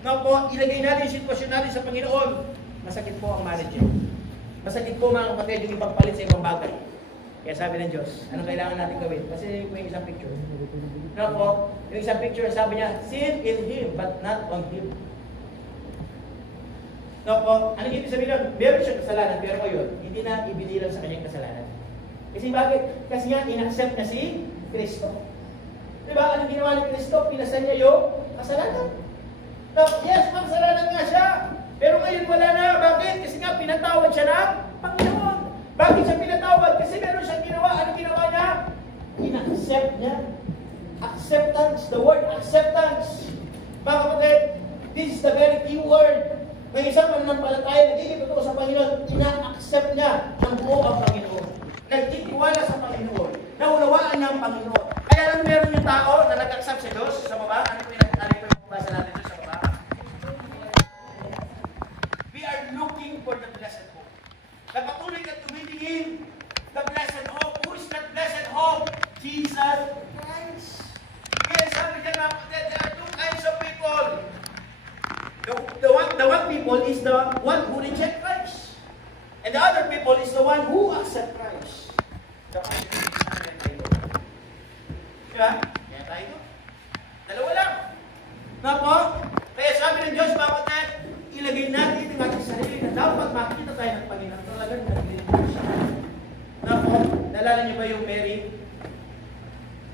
No po, ilagay natin yung sitwasyon natin sa Panginoon. Masakit po ang marriage. Masakit po mga kapatid yung ibang palit sa ibang bagay. Kaya sabi ng Diyos, anong kailangan natin gawin? Kasi may isang picture. No po, yung isang picture sabi niya, sin in Him but not on Him. No po, anong ibig sabihin nun? Meron siyang kasalanan, pero ngayon, hindi na ibinilang sa kanyang kasalanan. Kasi bakit? Kasi nga, in-accept niya si Kristo. Diba? Anong ginawa ni Kristo? Pinasan niya yung kasalanan. No, yes, kasalanan nga siya. Pero ngayon wala na. Bakit? Kasi nga, pinatawad siya ng Panginoon. Bakit siya pinatawad? Kasi meron siyang ginawa. Anong ginawa niya? In-accept niya. Acceptance. The word acceptance. Mga kapatid, this is the very key word. May isang mananampalataya, nagiging totoo sa Panginoon, ina-accept niya ng buo ang Panginoon. Nagtitiwala sa Panginoon. Naunawaan niya ang Panginoon. Kaya lang meron yung tao na nag-accept sa Diyos sa baba. Ano po yung basa natin doon sa baba? We are looking for the blessed hope. Napatuloy ka tumitingin. The blessed hope. Who is that blessed hope? Jesus Christ. Kaya sabi niya nga, there are two kinds of people. The one people is the one who reject Christ. And the other people is the one who accept Christ. Diba? Kaya tayo. Dalawa lang. Na po? Kaya sabi ng Diyos, bakit ilagay natin ang ating sarili na dapat makita tayo ng Panginoon. Talagang naglilingkod siya. Na po? Nalala niyo ba yung Mary?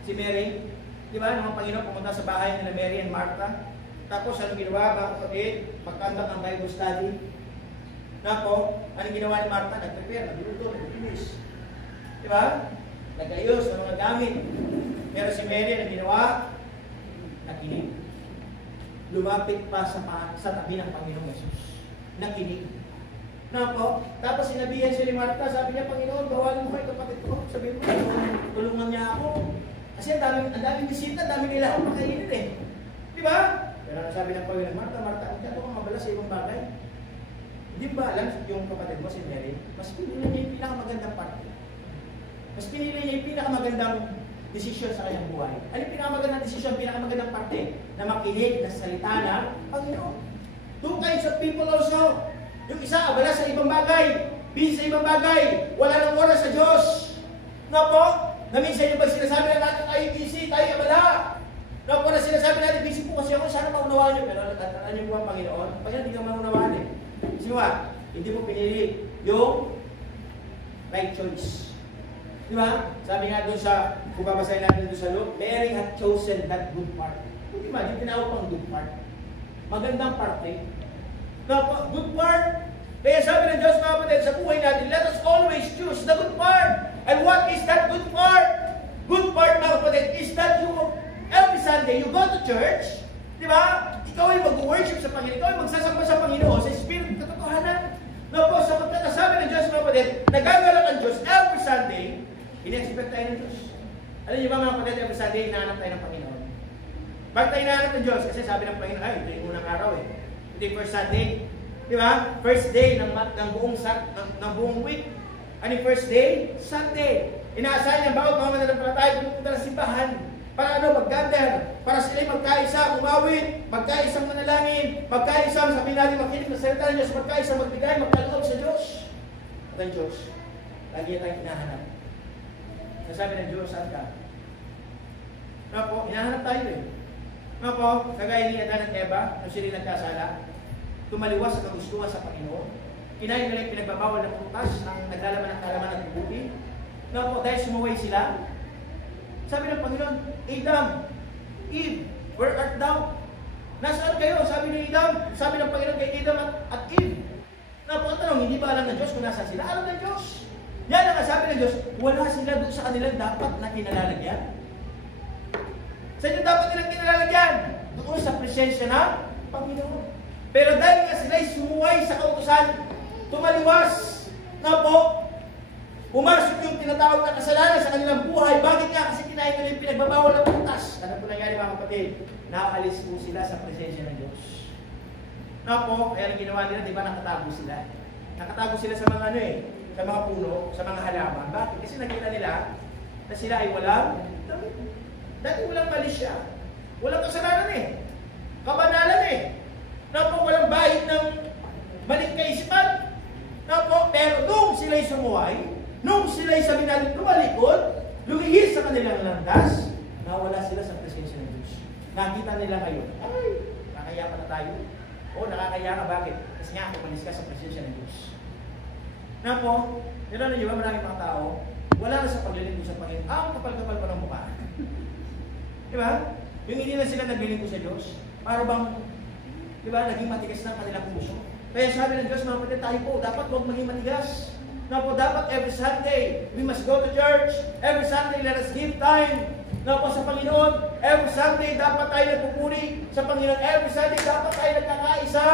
Si Mary? Diba? Nung ang Panginoon pumunta sa bahay nila Mary and Martha. Tapos, anong ginawa, mga kapatid? Magkandak ang Bible study. Na po, anong ginawa ni Martha? Nag-prepare, nagluto, nag-finish. Diba? Nag-ayos ng mga gamit. Pero si Mary, anong ginawa? Nakinig. Lumapit pa sa tabi ng Panginoong Jesus. Nakinig. Na po, tapos sinabihan siya ni Martha, sabi niya, Panginoon, bawalin mo kayo kapatid ko. Sabihin mo, tulungan niya ako. Kasi ang daming bisita, ang daming nila akong makainin eh. Diba? Pero sabi ng Panginoon, Martha, hindi ako mabala sa ibang bagay. Hindi ba alam yung kapatid mo, si Mary, mas pinili niya yung pinakamagandang parte. Mas pinili niya yung pinakamagandang desisyon sa kanyang buhay. Ano yung pinakamagandang desisyon, pinakamagandang parte? Na makinig na salita ng Panginoon. Two kinds of people also. Yung isa, abala sa ibang bagay. Busy sa ibang bagay. Wala nang oras sa Diyos. No po? Na minsan yung pag sinasabi na natin tayo busy, tayo abala. No po na sinasabi natin, busy po kasi ako, sana maunawaan nyo. Pero ano yung mga Panginoon? Pag hindi ka maunawaan eh. Kasi hindi mo pinili yung right choice. Di ba? Sabi nga doon sa, kung babasahin natin doon sa Luke, Mary had chosen that good part. Hindi ba? Yung tinawag pang good part. Magandang parte. No, good part. Kaya sabi ng Diyos, mga kapatid, sa buhay natin, let us always choose the good part. And what is that good part? Good part, mga kapatid, is that you, every Sunday, you go to church, di ba? Ikaw ay mag-worship sa Panginoon, ikaw ay magsasamba sa Panginoon, sa Spirit, katotohanan. No po, sa pagkakasabi ng Diyos, mga kapatid, nagagalak ang Diyos every Sunday, in-expect tayo ng Diyos. Alam niyo ba, mga kapatid, every Sunday, hinahanap tayo ng Panginoon. Bakit tayo hinahanap ng Diyos? Kasi sabi ng Panginoon, ito yung unang araw eh. Ito yung first Sunday. Di ba? First day ng buong week. Ano yung first day? Sunday. Inaasahan niya bawat mga mananampalataya pumunta ng simbahan. Para mag-gather. Para sila'y magkaisa, umawit, magkaisang manalangin, magkaisang sabihin natin makinig na salita ng Diyos, magkaisang magbigay, magkaloob sa Diyos. At ang Diyos, lagi niya tayong hinahanap. Nasabi ng Diyos, saan ka? Ano po? Hinahanap tayo eh. Ano po? Kagaya ni Adan at Eva, nung sila nagkasala, tumaliwas sa kagustuhan sa Panginoon. Kinain nila yung pinagbabawal ng prutas ng naglalaman ng kalaman at bubuti. Ano po? Dahil sumuway sila, sabi ng Panginoon, Adam, Eve, where art thou? Nasaan kayo? Sabi ni Adam, sabi ng Panginoon kay Adam at Eve. Ano po? Ang tanong, hindi ba alam ng Diyos kung nasaan sila? Alam ng Diyos. Yan ang sabi ng Diyos, wala sila doon sa kanilang dapat na kinalalagyan. Sa inyo dapat nilang kinalalagyan? Doon sa presensya ng Panginoon. Pero dahil nga sila'y sumuway sa kautusan, tumaliwas na po, pumasok yung tinatawag na kasalanan sa kanilang buhay. Bakit nga? Kasi kinain nila yung pinagbabawal ng prutas. Ano po nangyari mga kapatid? Nakaalis po sila sa presensya ng Diyos. Na po, kaya ang ginawa nila, di ba nakatago sila? Nakatago sila sa mga sa mga puno, sa mga halaman. Bakit? Kasi nakita nila na sila ay walang damit. Dati walang mali siya. Walang kasalanan eh. Kabanalan eh. sila'y sumuway, nung sila'y sabi natin tumalikod, lumihis sa kanilang landas, nawala sila sa presensya ng Diyos. Nakita nila ngayon, ay, nakakaya pa na tayo. O, nakakaya ka, bakit? Kasi nga, umalis ka sa presensya ng Diyos. Na po, yun na yun, maraming mga tao, wala na sa paglilingkod sa Panginoon. Ang kapal-kapal pa ng mukha. Di ba? Yung hindi na sila naglilingkod sa Diyos, para bang, di ba, naging matigas na kanilang puso. Kaya sabi ng Diyos, mga kapatid, tayo po, dapat huwag maging matigas. Na po, dapat every Sunday, we must go to church. Every Sunday, let us give time. Na po, sa Panginoon. Every Sunday, dapat tayo nagpupuri sa Panginoon. Every Sunday, dapat tayo nagkakaisa.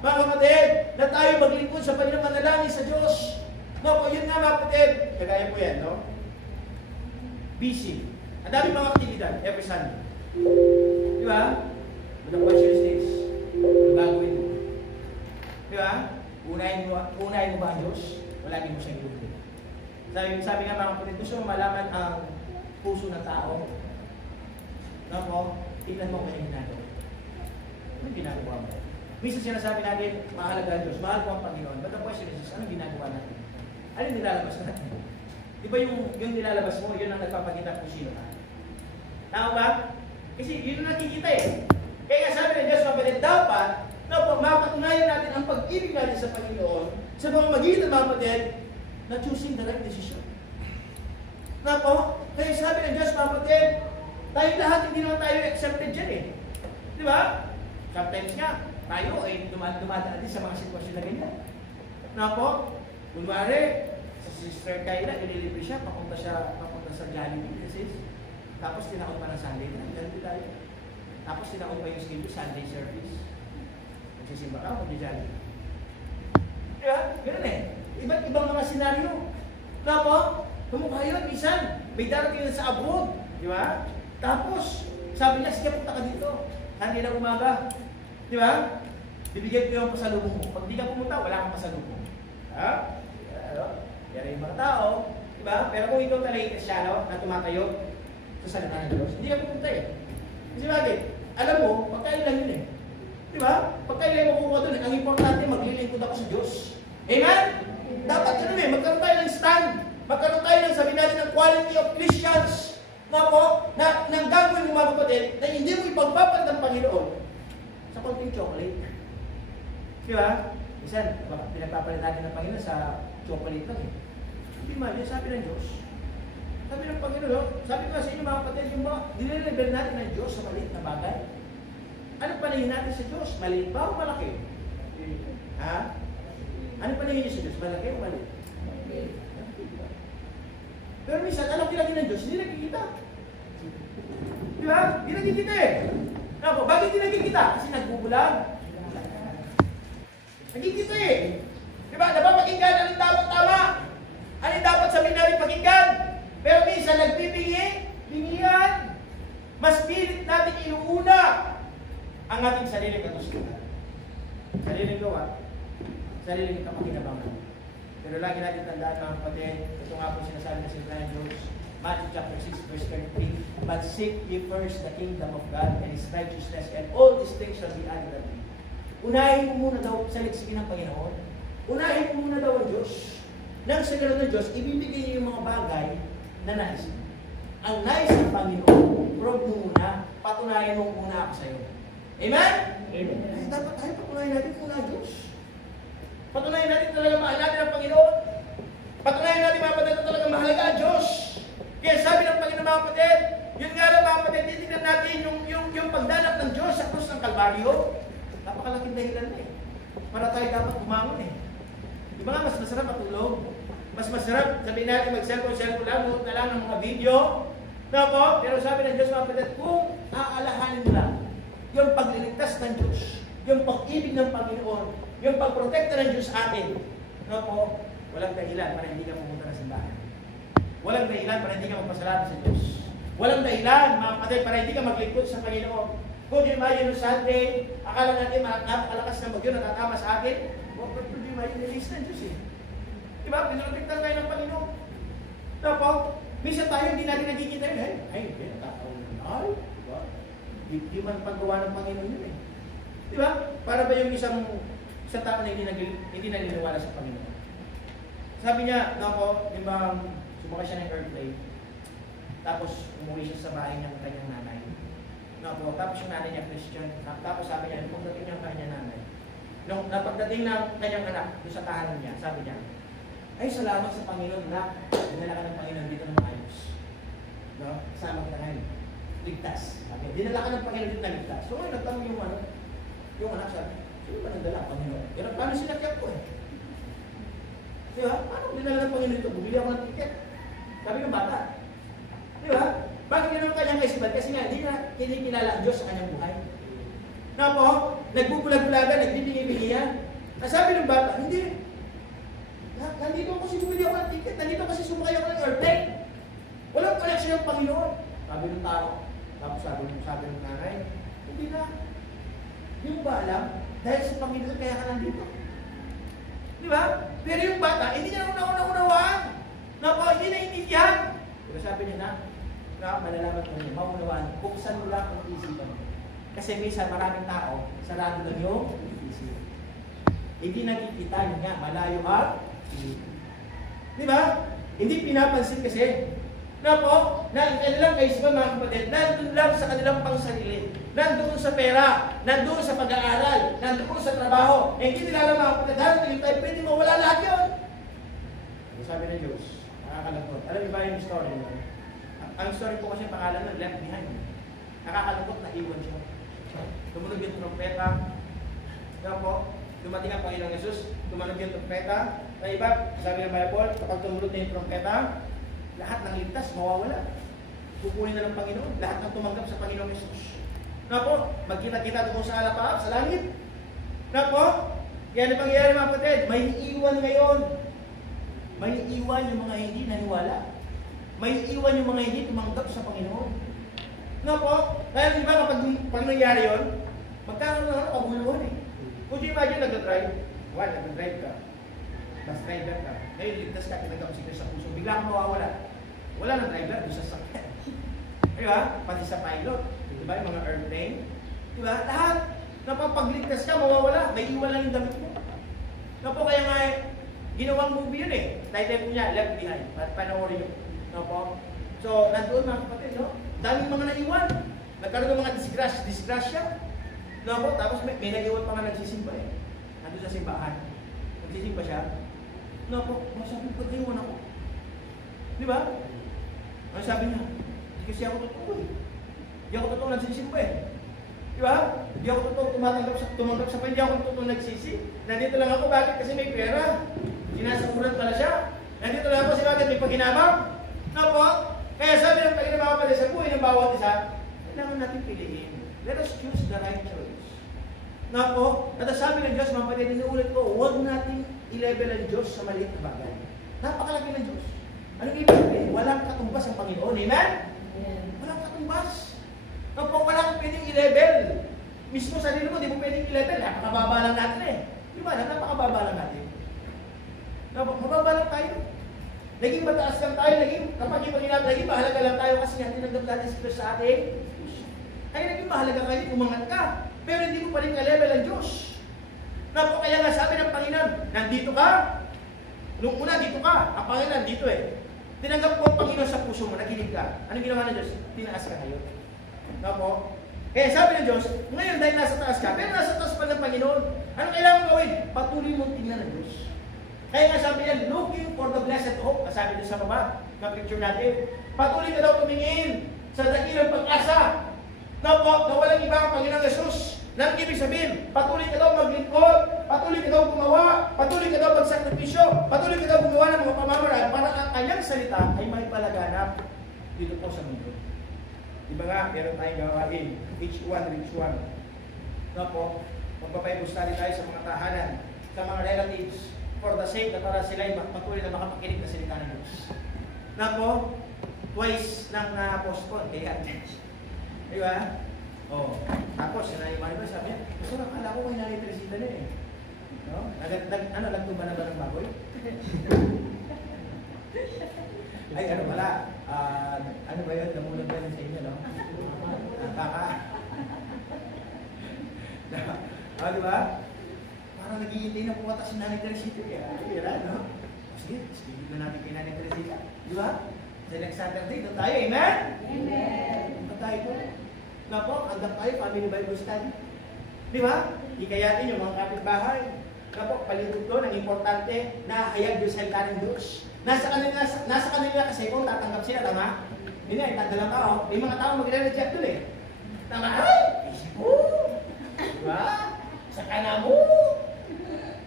Mga kapatid, na tayo maglingkod sa Panginoon, manalangin sa Diyos. Na po, yun nga mga kapatid. Kagaya po yan, no? Busy. Ang dami mga aktividad, every Sunday. Di ba? Walang question stage. Ano gagawin mo? Di ba? Unahin mo ba ang Diyos? Lagi mo siyang ilugin. Sabi nga mga kapatid, gusto mo malaman ang puso ng tao? No po, tignan mo kanyang ginagawa. Anong ginagawa mo? Minsan sinasabi natin, mahalaga ang Diyos, mahal ko ang Panginoon. But the question is, anong ginagawa natin? Anong nilalabas natin? Di ba yung nilalabas mo, yun ang nagpapakita kung sino ka? Tama ba? Kasi yun ang nakikita eh. Kaya nga sabi ng Diyos, kapatid, dapat na mapatunayan natin ang pag-ibig natin sa Panginoon sa mga magitan mga kapatid na choosing the right decision. Na po, kaya sabi ng Diyos mga kapatid, tayo lahat hindi naman tayo accepted dyan eh. Di ba? Sometimes nga, tayo ay dumadaan din sa mga sitwasyon na ganyan. Na po, kunwari, sa Sister Kayla, ililibre siya, papunta sa Jollibee, tapos tinakot pa ng Sunday na, ganito tayo. Tapos tinakot pa yung schedule, Sunday service. Magsisimba ka, magja-Jollibee. Diba? Ganun eh. Iba't ibang mga senaryo. Na po, kumukha yun, minsan, may darating na sa abroad. Di ba? Tapos, sabi niya, sige, punta ka dito. Sunday na umaga. Di ba? Bibigyan ko yung pasalubong mo. Pag di ka pumunta, wala kang pasalubong. Ha? Yan yung mga tao. Di ba? Pero kung ikaw talaga Kristyano na tumatayo sa salita ng Diyos, hindi ka pupunta eh. Kasi bakit? Alam mo, pagkain lang yun eh. Di ba? Pagkain mo kukuha doon, ang importante, maglilingkod ako sa Diyos. Amen? Dapat yun eh, magkaroon tayo ng stand. Magkaroon tayo ng sabi natin ng quality of Christians. Na po, na nang gagawin mo mga kapatid, na hindi mo ipagpapalit ng Panginoon sa konting chocolate. Di ba? Minsan, pinagpapalit natin ng Panginoon sa chocolate lang eh. Hindi man, yun sabi ng Diyos. Sabi ng Panginoon, sabi ko sa inyo mga kapatid, yung mga dinilibel natin ng Diyos sa maliit na bagay. Ano panahin natin sa Diyos? Maliit ba o malaki? Ha? Ano panahin niyo sa Diyos? Malaki o maliit? Pero minsan, alam kilagin ng Diyos, hindi nakikita. Di ba? Hindi nakikita eh. Ako, bakit hindi nakikita? Kasi nagbubulag. Nakikita eh. Di ba? Dapat pakinggan, anong dapat tama? Anong dapat sabihin natin pakinggan? Pero minsan, bingihan. Mas pilit natin inuuna ang ating sariling kagustuhan. Sariling gawa, sariling kapakinabangan. Pero lagi natin tandaan mga kapatid, ito nga po sinasabi ng Sinabi ng Diyos, Matthew chapter 6 verse 33, but seek ye first the kingdom of God and His righteousness, and all these things shall be added unto you. Unahin mo muna daw sa liksipin ng Panginoon. Unahin mo muna daw ang Diyos. Nang sa ganoon ng Diyos, ibibigay niyo yung mga bagay na nais mo. Ang nais ng Panginoon, prove mo muna, patunayan mo muna ako sa iyo. Amen? Amen. Dapat tayo patunayan natin muna ang Diyos. Patunayan natin talaga mahal natin ang Panginoon. Patunayan natin mga kapatid na talaga mahalaga ang Diyos. Kaya sabi ng Panginoon mga kapatid, yun nga lang mga kapatid, titignan natin yung pagdanap ng Diyos sa krus ng Kalbaryo. Napakalaking dahilan na eh. Para tayo dapat bumangon eh. Di ba nga mas masarap matulog? Mas masarap, sabihin natin mag-cellphone lang, nood na lang ng mga video. No po? Pero sabi ng Diyos mga kapatid, kung aalahanin mo lang yung pagliligtas ng Diyos, yung pag-ibig ng Panginoon, yung pagprotekta ng Diyos sa atin, no po, walang dahilan para hindi ka pumunta ng simbahan. Walang dahilan para hindi ka magpasalamat sa Diyos. Walang dahilan, mga kapatid, para hindi ka maglingkod sa Panginoon. Kung di imagine yung Sunday, akala natin napakalakas na bagyo natatama sa atin, but kung di imagine, release ng Diyos eh. Diba? Pinoprotektan tayo ng Panginoon. No po, minsan tayo hindi natin nagkikita yun. Ay, natatawin na. Ay, diba? Di man paggawa ng Panginoon yun eh. Diba? Para ba yung isang tao na hindi naniniwala sa Panginoon? Sabi niya, nako, di ba, sumakay siya ng airplane. Tapos, umuwi siya sa bahay niya ng kanyang nanay. Nako, tapos yung nanay niya Christian. Tapos sabi niya, nung pagdating niya ang kanyang nanay, nung napagdating ng kanyang anak, doon sa tahanan niya, sabi niya, ay, salamat sa Panginoon na dinala ka ng Panginoon dito ng maayos. No? Kasama kita ngayon. Ligtas. Okay. Dinala ka ng Panginoon dito na ligtas. So, nagtanong yung anak sabi, sino ba nagdala ang Panginoon? Pero paano sinakyan ko eh? Di ba? Paano dinala ng Panginoon dito? Bumili ako ng ticket. Sabi ng bata. Di ba? Bakit yun ang kanyang kaisipan? Kasi nga, hindi na kinikilala ang Diyos sa kanyang buhay. Na po, nagbubulag-bulagan, nagbibingi-bingihan. Nasabi ng bata, hindi. Nandito ako kasi bumili ako ng ticket. Nandito kasi sumakay ako ng airplane. Walang connection ng Panginoon. Sabi ng tao. Tapos sabi ng nanay, hindi na. Hindi mo ba alam? Dahil sa Panginoon, kaya ka nandito. Di ba? Pero yung bata, hindi niya unawaan. Na po, hindi na intindihan. Pero sabi niya na malalaman mo niya, maunawaan, buksan mo lang ang isipan mo. Kasi minsan maraming tao, sarado lang yung isipan. Hindi nakikita niya nga, malayo ang isipan. Di ba? Hindi pinapansin kasi. Na po, na kanilang kaisipan mga kapatid, nandun lang sa kanilang pangsarili. Nandun sa pera, nandun sa pag-aaral, nandun sa trabaho. Eh, hindi nila mga kapatid, dahil tayo pwede mo, wala lahat yun. Sabi ng Diyos, nakakalagod. Alam niyo ba yung story mo? Ang story po kasi pangalan ng left behind. Nakakalungkot na iwan siya. Tumunog yung trompeta. Kaya po, dumating ang Panginoong Jesus, tumunog yung trompeta. Na iba, sabi ng Bible, kapag tumunog na yung trompeta, lahat ng ligtas mawawala. Pupunin na ng Panginoon. Lahat ng tumanggap sa Panginoong Jesus. Na po, magkita-kita doon sa alapaap, sa langit. Na po, kaya na pangyayari mga kapatid, may iwan ngayon. May iwan yung mga hindi naniwala. May iwan yung mga hindi tumanggap sa Panginoon. No po? Kaya di ba kapag nangyari yun, magkakaroon na kabuluhan eh. Kung di imagine nag-drive, nag-drive ka, bus driver ka, ngayon ligtas ka, tinagap si Chris sa puso, bigla kang mawawala. Wala nang driver, doon sa sakyan. Di ba? Pati sa pilot. Di ba? Yung mga airplane. Di ba? Lahat. Napapagligtas ka, mawawala. May iwan lang yung damit mo. No po, kaya nga ginawang movie yun eh. Title po niya, Left Behind. Panoorin nyo. No po? So, nandoon mga kapatid, no? Daming mga naiwan. Nagkaroon ng mga disgrasya. No po? Tapos may nag-iwan pa nga nagsisimba eh. Nandun sa simbahan. Nagsisimba siya. No po? Sabi ko, naiwan ako. Di ba? Ano sabi niya? Hindi kasi ako totoo eh. Hindi ako totoo nagsisimba eh. Di ba? Hindi ako totoo tumanggap sa hindi ako totoo nagsisi. Nandito lang ako, bakit? Kasi may pera. Sinasakuran pala siya. Nandito lang ako, bakit may paghinabang. No po? Kaya sabi ng paghinabang pala sa buhay ng bawat isa, kailangan natin piliin. Let us choose the right choice. No po? At sabi ng Diyos, mga pwede, inuulit ko, huwag natin i-level ang Diyos sa maliit na bagay. Napakalaki ng Diyos. Anong ibig sabihin? Walang katumbas ang Panginoon. Amen? Walang katumbas. No po, wala kang pwedeng i-level. Mismo sarili mo, di mo pwedeng i-level. Napakababa lang natin eh. Di ba? Napakababa lang natin. Mababa lang tayo. Naging mataas lang tayo. Kapag yung paghinap, naging mahalaga lang tayo kasi nga tinanggap natin si Diyos sa atin. Kaya naging mahalaga kayo, umangat ka. Pero hindi mo pa rin ka-level ang Diyos. No po, kaya nga sabi ng Panginoon, nandito ka. Nung una, dito ka. Ang Panginoon, dito eh. Tinanggap ko ang Panginoon sa puso mo, nakinig ka. Anong ginawa ng Diyos? Tinaas ka ngayon. No po? Kaya sabi ng Diyos, ngayon dahil nasa taas ka, pero nasa taas pa ng Panginoon. Anong kailangan gawin? Patuloy mong tingnan ng Diyos. Kaya nga sabi niya, looking for the blessed hope. Sabi niya sa baba, na picture natin. Patuloy ka daw tumingin sa dakilang pag-asa. No po, na walang iba ang Panginoong Jesus. Nang ibig sabihin, patuloy ka daw maglingkod, patuloy ka daw gumawa, patuloy ka daw magsakripisyo, patuloy ka daw gumawa ng mga pamamaraan para ang kanyang salita ay may palaganap dito po sa mundo. Diba nga, meron tayong gawain, each one reach one. No po, magpapaybos study tayo sa mga tahanan, sa mga relatives, for the sake na para sila ay patuloy na makapakinig na salita ng Diyos. No po, twice nang na-postpone, kaya diba? Oh, tapos sinayman ba sabi niya, gusto na kala ko may nalitresita na eh. No? Nagtumba na ba ng baboy? Ay, ano pala? Ano ba yun? Namulag ba yun sa inyo, no? Kaka? Di ba? Parang nag-iintay na pumunta si Nanay Teresita. Kaya, no? Sige, schedule na natin kay Nanay Teresita. Di ba? Sa next Saturday, doon tayo. Amen? Amen. Doon tayo po. Nga po, hanggang tayo, family Bible study. Di ba? Hikayatin yung mga kapitbahay. Nga po, palingkod doon, ang importante, nahayag yung salita ng Diyos. Nasa kanila kasi kung tatanggap sila, tama? Hindi na, itadalang tao. May mga tao magre-reject doon eh. Tama? Ay, isip mo. Di ba? Sa kana mo.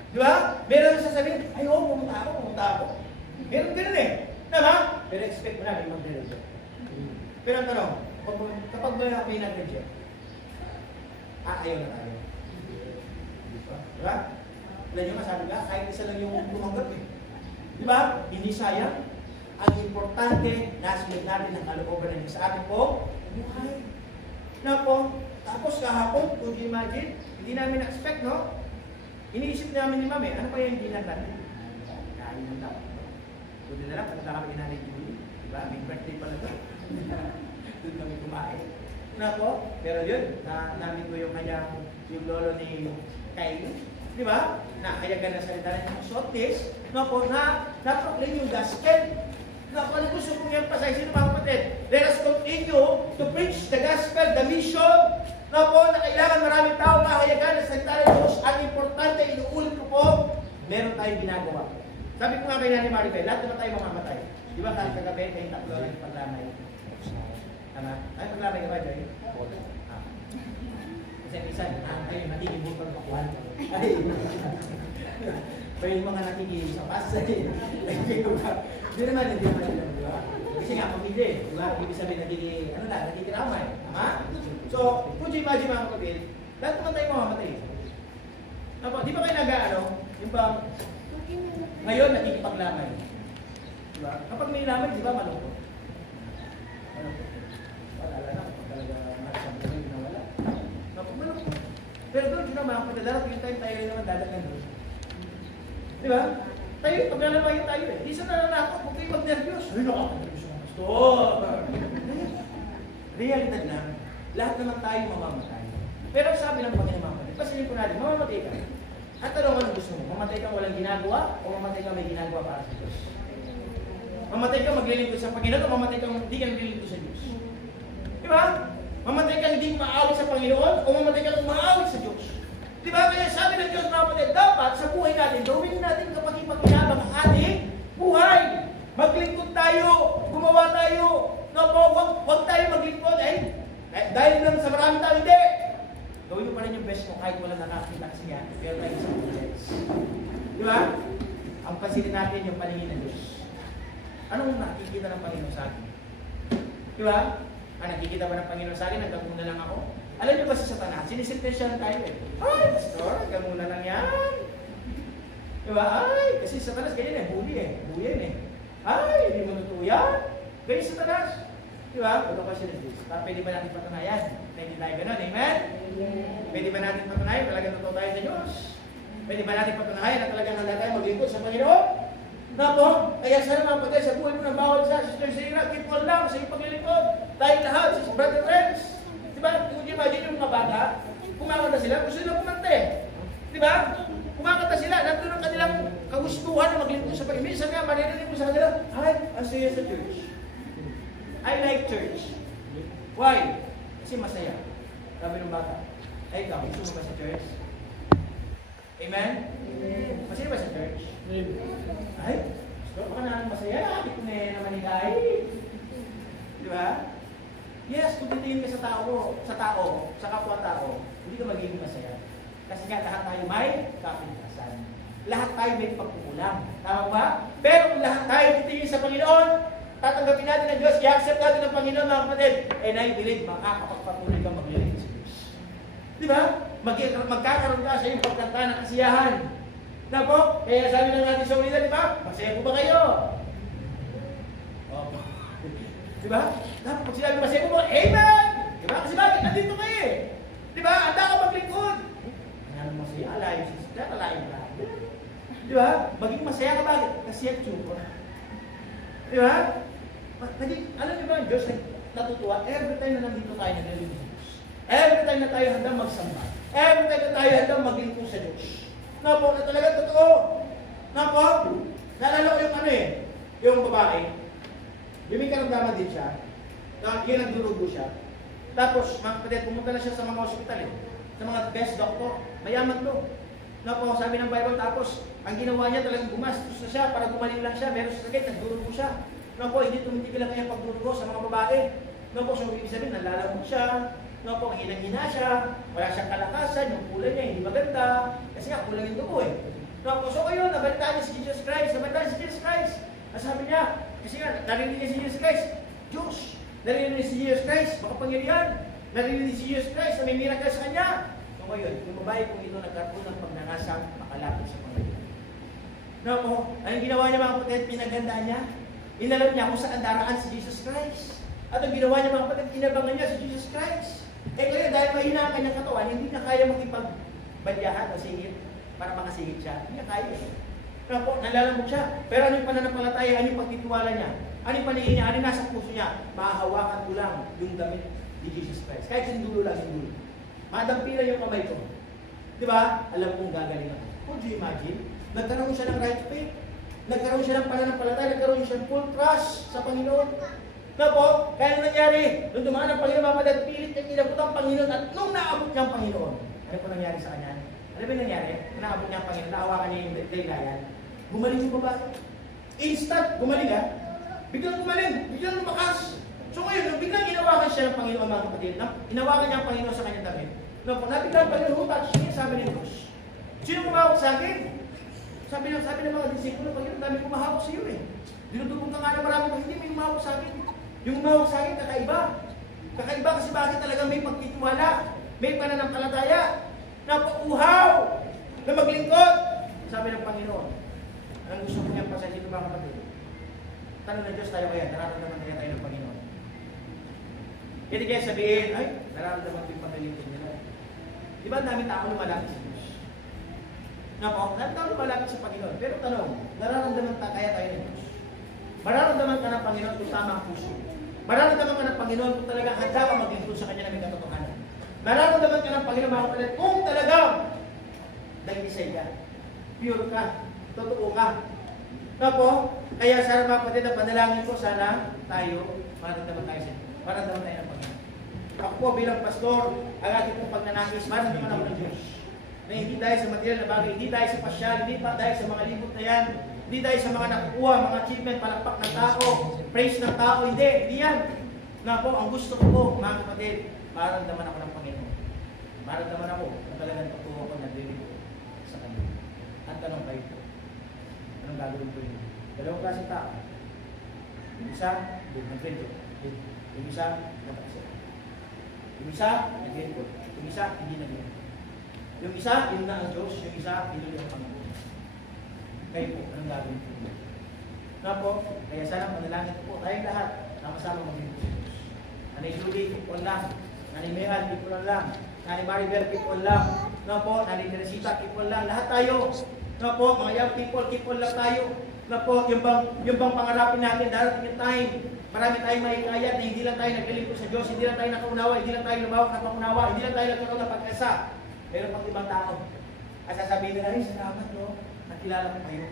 Di ba? Meron na sasabihin, ay oo, pumunta ako. Meron ganun eh. Tama? Pero expect mo na, may magre-reject. Pero ang tanong, kapag may nag-reject, ayaw na tayo. Di ba? Alam nyo, masabi ka, kahit isa lang yung tumanggap eh. Di ba? Hindi sayang. Ang importante, nasunod natin ang kalooban ng Diyos sa atin po, buhay. Na po, tapos kahapon, could you imagine? Hindi namin expect, no? Iniisip namin ni Mami, ano pa yung dinner natin? Kain ng tao. Buti na lang, punta kami na rin Julie. Diba? Big birthday pala ito. Doon kami kumain. Na po, pero yun, namin ko yung kanyang, yung lolo ni Kylie. Diba? Nakayagan na salita ng mga sotis. Na po, na-proclaim yung gospel. Na po, ano gusto kong i-emphasize, sino mga kapatid? Let us continue to preach the gospel, the mission. Na po, na kailangan maraming tao mahayagan na salita ng Diyos. Ang importante, inuulit ko po, meron tayong ginagawa. Sabi ko nga kay Nanay Maribel, lahat naman tayo mamamatay. Di ba kahit kagabi, kayo tatlo lang yung paglamay. Tama? Ay, paglamay ka ba, Joy? Kasi isa, kayo natigil mo pag bakuhan. Ay, pero yung mga natigil sa pasay. Hindi naman, di ba? Kasi nga, pamilya eh. Di ba? Ibig sabihin, nagigiramay. Tama? So, kung imagine mga kapatid, lahat naman tayo mamamatay. Di ba kayo yung bang, ngayon, nakikipaglamay. Diba? Kapag may lamay, di ba malungkot? Wala na, kapag talaga nakasampunan, ginawala. Kapag malungkot. Pero doon, mga kapatid, yung time tayo naman dadagan doon. Di ba? Tayo, pag nalamayin tayo eh. Isa na ako, huwag kayo mag-nervyos. Ay, nakaka-nervyos yung pastor. Realidad lang, lahat naman tayo mamamatay. Pero sabi ng Panginoon mga kapatid, pasilin ko natin, mamamatay ka. At tanong ano gusto mo? Mamatay kang walang ginagawa o mamatay kang may ginagawa para sa Diyos? Mamatay kang maglilingkod sa Panginoon o mamatay kang hindi ka naglilingkod sa Diyos? Di ba? Mamatay kang hindi maawit sa Panginoon o mamatay kang maawit sa Diyos? Di ba? Kaya sabi ng Diyos mga kapatid, dapat sa buhay natin, gawin natin kapag ipagkinabang ang ating buhay. Maglingkod tayo, gumawa tayo. No, huwag tayo maglingkod. Dahil lang sa marami tayo, hindi. Gawin mo pa rin yung best mo kahit wala nakakita kasi yan. Pero tayo sa Diyos. Di ba? Ang pasilin natin yung paningin ng Diyos. Anong nakikita ng Panginoon sa akin? Di ba? Nakikita ba ng Panginoon sa akin? Hanggang muna lang ako? Alam niyo ba sa Satanas? Sinisiptensya lang tayo eh. Ay, pastor, hanggang muna lang yan. Di ba? Ay, kasi Satanas ganyan eh. Huli eh. Buyan eh. Ay, hindi mo totoo yan. Ganyan Satanas. Di ba? Pagod ka siya ng Diyos. Pwede ba natin patunayan? Pwede tayo ganun. Amen? Pwede ba natin patunayan? Talagang totoo tayo sa Diyos. Pwede ba natin patunayan na talagang handa tayo maglingkod sa Panginoon? Na po, kaya sana mga patay sa buhay mo ng bawal sa Sister Sarah, keep on lang sa iyong paglilingkod. Tayo lahat, sa brother friends. Diba? Kung imagine yung mga bata, kumakanta sila, gusto nila kumanta eh. Diba? Kumakanta sila, nandun ang kanilang kagustuhan na maglingkod sa Panginoon. Minsan nga, maririnig mo sa kanila, ay, ang saya sa church. I like church. Why? Kasi masaya. Sabi ng bata, ay ikaw, gusto mo ba sa church? Amen? Amen. Masaya ba sa church? Ay, gusto baka na masaya. Hindi ko naman nilay. Di ba? Yes, kung titingin ka sa kapwa-tao, hindi ka magiging masaya. Kasi nga lahat tayo may kapintasan. Lahat tayo may pagkukulang. Tama ba? Pero kung lahat tayo titingin sa Panginoon, tatanggapin natin ng Diyos, i-accept natin ng Panginoon mga kapatid, and I believe makakapagpatuloy kang maglilingkod sa Diyos. Di ba? Magkakaroon ka sa iyong pagkanta ng kasiyahan. Na po, kaya sabi ng ating Saulida, di ba? Masaya po ba kayo? Oh. Di ba? Dapat pag sinabi masaya po ba, amen! Di ba? Kasi bakit? Nandito kayo eh. Di ba? Handa ka maglingkod. Ano masaya? Alayo si Sister, alayo na. Di ba? Maging masaya ka bakit? Kasi yung tsuko. Di ba? Alam niyo ba ang Diyos natutuwa? Every time na nandito tayo naglilingkod sa Diyos. Every time na tayo handang magsamba. Every time na tayo handang maglingkod sa Diyos. Na po, na talaga totoo. Na po, Naalala ko yung ano eh, yung babae, may karamdaman din siya, yung nagdurugo siya. Tapos, mga kapatid, pumunta na siya sa mga hospital eh, sa mga best doctor, mayaman to. Na po, sabi ng Bible, tapos, ang ginawa niya talagang gumastos na siya para gumaling lang siya, meron sa sakit, nagdurugo siya. Na po, hindi tumitigil lang kanyang pagdurugo sa mga babae. Na po, so ibig sabihin, nalalamog siya, na po, hinang-hina siya, wala siyang kalakasan, yung kulay niya hindi maganda, kasi nga, kulang yung dugo eh. Na po, so kayo, nabalitaan niya si Jesus Christ, sabi niya, kasi nga, narinig niya si Jesus Christ, Diyos, narinig niya si Jesus Christ, makapangyarihan, narinig niya si Jesus Christ, na may miracle sa kanya. So ngayon, yung babae kung ito nagkaroon ng pagnangasang, makalapit sa Panginoon. Na po, anong ginawa niya mga kapatid? Pinaganda niya, inalam niya kung saan daraan si Jesus Christ. At ang ginawa niya mga kapatid, inabangan niya si Jesus Christ. Eh ngayon, dahil mahina ang kanyang katawan, hindi na kaya makipagbanyahan o singit para makasingit siya. Hindi na kaya eh. Na po, nalalamog siya. Pero ano yung pananampalataya, ano yung pagtitiwala niya? Ano yung paningin niya? Ano yung nasa puso niya? Mahahawakan ko lang yung damit ni Jesus Christ. Kahit sindulo lang, sindulo. Madampilan yung kamay ko. Di ba? Alam kong gagaling ako. Could you imagine? Nagkaroon siya ng right faith. Nagkaroon siya ng pananampalataya. Nagkaroon siya ng full trust sa Panginoon. Na po, kaya ano nangyari? Nung dumaan ang Panginoon, mamadad, pilit niya inabot ang Panginoon at nung naabot niya ang Panginoon, ano po nangyari sa kanya? Ano ba nangyari? Naabot niya ang Panginoon, naawakan niya yung daylayan. Gumaling yung babae. Instant, gumaling ha? Biglang gumaling, biglang lumakas. So ngayon, nung biglang inawakan siya ng Panginoon, mga kapatid, inawakan niya ang Panginoon sa kanyang damit. No, kung nabiglang ang Panginoon, touch niya, sabi ni Diyos. Sino kumawak sa akin? Sabi ng mga disipulo, Panginoon, dami kumahawak sa iyo eh. Dinutubog ka nga na marami, hindi may umawak sa akin. Yung umawak sa akin, kakaiba. Kakaiba kasi bakit talaga may pagtitiwala, may pananampalataya, napauhaw, na maglingkod. Sabi ng Panginoon, anong gusto ko niyang pasahin dito mga kapatid? Tanong ng Diyos tayo kaya, nararamdaman kaya tayo ng Panginoon. Hindi kaya sabihin, ay, nararamdaman ko yung paglilingkod nila. Di ba ang dami tao lumalapit sa Diyos? Dami tao lumalapit sa Panginoon. Pero tanong, nararamdaman kaya tayo ng Diyos? Mararamdaman ka ng Panginoon kung tama ang puso. Mararamdaman ka ng Panginoon kung talagang handa ka maglingkod sa Kanya na may katotohanan. Mararamdaman ka ng Panginoon mga kapatid kung talagang nag-isay ka, pure ka, totoo ka. Kaya sana mga kapatid, ang panalangin ko, sana tayo, maramdaman tayo sa Diyos. Maramdaman tayo ng Panginoon. Ako po bilang pastor, ang ating pong pagnanakis, maramdaman ako ng Diyos. Na hindi dahil sa material na bagay, hindi dahil sa pasyal, hindi pa dahil sa mga libot na yan, hindi dahil sa mga nakukuha, mga achievement, palakpak ng tao, praise ng tao, hindi yan. Ang gusto ko po, mga kapatid, maramdaman ako ng Panginoon. Maramdaman ako, na talagang totoo ako nandirigo sa Kanya. Ang tanong kayo po, anong gagawin ko yun? Dalawang klase tao. Yung isa, nag-rento. Yung isa, nag-accept. Yung isa, nag-rento. Yung isa, hindi nag-rento. Yung isa, yun na ang Diyos. Yung isa, yun ang Panginoon. Kayo po, anong gagawin po? Kaya sana manalangin ko po, tayong lahat, nakasama mag-rento sa Diyos. Nanay Julie, people lang. Nanay Mehan, people lang. Nanay Maribel, people lang. Nanay Teresita, people lang. Lahat tayo. Mga young people lang tayo. Yung bang pangarapin natin, darating yung time, marami tayong maikaya na hindi lang tayo naglilingkod sa Diyos, hindi lang tayo nakaunawa, hindi lang tayo lumawak na pangunawa, hindi lang tayo nagkaroon ng pagkasa. Meron pang ibang tao. At sasabihin nila, ay, salamat, no? Nakilala ko kayo.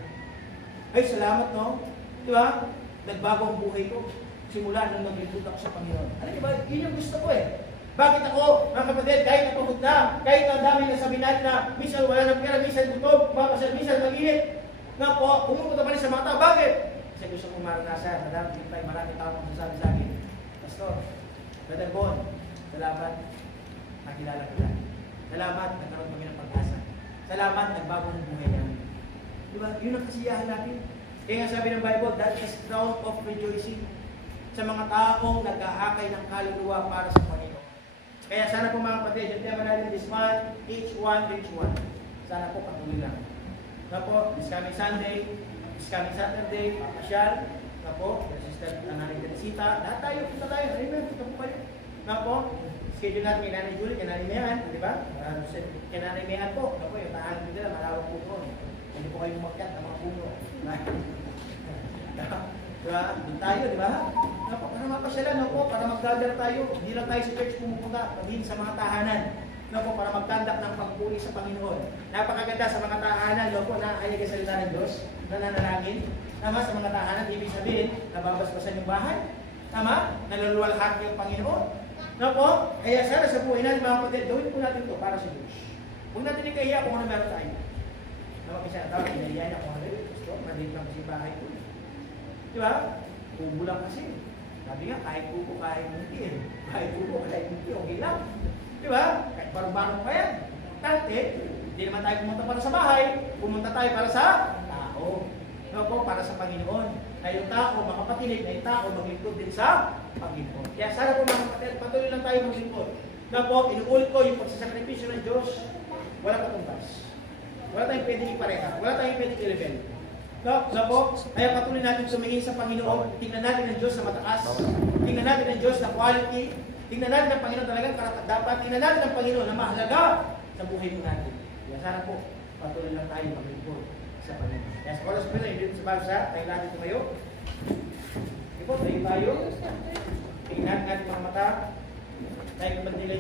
Ay, salamat, no? Di ba? Nagbago ang buhay ko. Simula nung naglingkod ako sa Panginoon. Alam niyo ba, yun yung gusto ko eh. Bakit ako, mga kapatid, kahit napagod na, kahit ang dami na sabi natin na minsan wala ng pera, minsan gutom, mapasal, minsan mag-init, pumupunta pa rin sa mga tao. Bakit? Kasi gusto kong maranasan. Marami tao kong sasabi sa akin, Pastor, Brother Bon, salamat, nakilala ko lang. Salamat, nagkaroon kami ng pag-asa. Salamat, nagbago ng buhay namin. Diba? Yun ang kasiyahan natin. Kaya nga sabi ng Bible, that is crown of rejoicing sa mga taong nag-aakay ng kaluluwa para sa Panginoon. Kaya sana po mga kapatid, yung tema natin this month, each one. Sana po patuloy lang. This coming Sunday, this coming Saturday, papasyal, Sister Nanay Teresita, lahat tayo, punta tayo, amen, punta po kayo. Schedule natin kay Nanay Julie, kay Nanay Mehan, di ba? Kay Nanay Mehan po, yung tahanan ko nila, malawak po doon. Hindi po kayo umakyat ng mga puno. Diba? Doon tayo, di ba? Para mapasyalan, para mag-gather tayo. Hindi lang tayo sa church pumupunta, paghin sa mga tahanan. no po, para magtandak ng pagpuri sa Panginoon. Napakaganda sa mga tahanan, no po, na ay salita ng Diyos, nananalangin. Tama, sa mga tahanan, ibig sabihin, nababasbasan yung bahay. Tama, naluluwalhati yung Panginoon. No po, kaya sana sa buhay natin, mga kapatid, gawin po natin ito para sa Diyos. Huwag natin ikahiya kung ano meron tayo. Tama, kasi ang tawag, inahiya na kung ano yun. Gusto, maliit lang kasi bahay ko. Di ba? Tubo lang kasi. Sabi nga, kahit tubo, kahit munti. Kahit tubo, kahit munti, okay lang. Di ba? Kahit barong-barong pa yan. Tante, hindi naman tayo pumunta para sa bahay. Pumunta tayo para sa tao. No po, para sa Panginoon. Na yung tao, makapakinig, na yung tao, maglingkod din sa Panginoon. Kaya sana po mga kapatid, patuloy lang tayo maglingkod. Na po, inuulit ko yung pagsasakripisyo ng Diyos, wala katumbas. Wala tayong pwedeng ipareha. Wala tayong pwedeng i-rebel. No po, kaya patuloy natin sumingin sa Panginoon. Tingnan natin ang Diyos na mataas. Tingnan natin ang Diyos na quality. Tingnan natin ang Panginoon talagang karapat-dapat. Tingnan natin ang Panginoon na mahalaga sa buhay po natin. Kaya sana po, patuloy lang tayo maglingkod sa Panginoon. Kaya sa oras po na, hindi sa balsa, tayo natin tumayo. Ito, tayo tayo. Tingnan natin mga mata. Tayo kapag nila